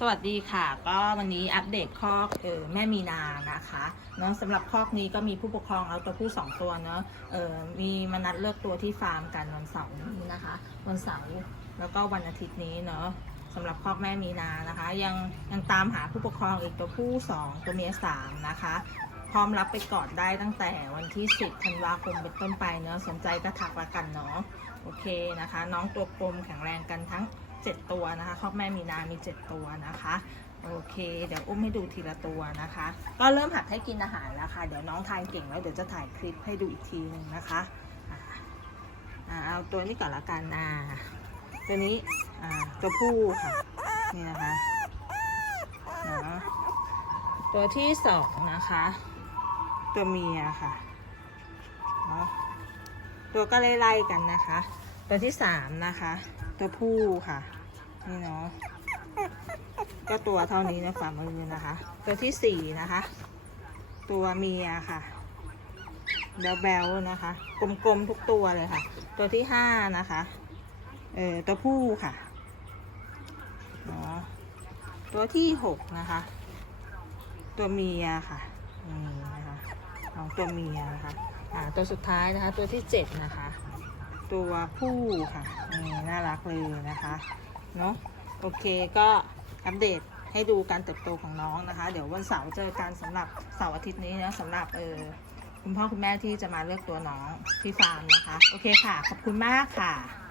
สวัสดีค่ะ ก็วันนี้อัปเดตคอกเออแม่มีนานะคะเนาะสำหรับคอกนี้ก็มีผู้ปกครองเอาตัวผู้สองตัวเนาะเออมีมานัดเลือกตัวที่ฟาร์มกันวันเสาร์นี้นะคะวันเสาร์แล้วก็วันอาทิตย์นี้เนาะสำหรับคอกแม่มีนานะคะ ยังยังตามหาผู้ปกครองอีกตัวผู้สองตัวเมียสามนะคะ พร้อมรับไปก่อนได้ตั้งแต่วันที่ 10ธันวาคมเป็นต้นไปเนาะสนใจก็ทักละกันเนาะโอเคนะคะ น้องตัวกลมแข็งแรงกันทั้ง 7 ตัวนะคะครอกแม่มีนา มี 7 ตัวนะคะ โอเค เดี๋ยวอุ้มให้ดูทีละตัวนะคะ ก็เริ่มหัดให้กินอาหารแล้วค่ะ เดี๋ยวน้องทานเก่งแล้วเดี๋ยวจะถ่ายคลิปให้ดูอีกทีหนึงนะคะอ่าเอาตัวนี้ก่อนละกันอ่าตัวนี้อ่าตัวผู้ค่ะ นี่นะคะนะตัวที่สองนะคะ ตัวเมียค่ะเนาะตัวก็ไล่ๆกันนะคะ ตัวที่สามนะคะ ตัวผู้ค่ะ นี่เนาะก็ตัวเท่านี้นะฝ่ามือนะคะ ตัวที่สี่นะคะ ตัวเมียค่ะแบลๆนะคะ กลมๆทุกตัวเลยค่ะ ตัวที่ห้านะคะเออตัวผู้ค่ะเนาะตัวที่หกนะคะ ตัวเมียค่ะนี่นะคะของตัวเมียนะคะอ่าตัวสุดท้ายนะคะ ตัวที่เจ็ดนะคะ ตัวผู้ค่ะนี่น่ารักเลยนะคะ เนาะโอเคก็อัปเดตให้ดูการเติบโตของน้องนะคะ เดี๋ยววันเสาร์เจอกันสำหรับเสาร์อาทิตย์นี้นะสำหรับเออคุณพ่อคุณแม่ที่จะมาเลือกตัวน้องที่ฟาร์มนะคะ โอเคค่ะ ขอบคุณมากค่ะ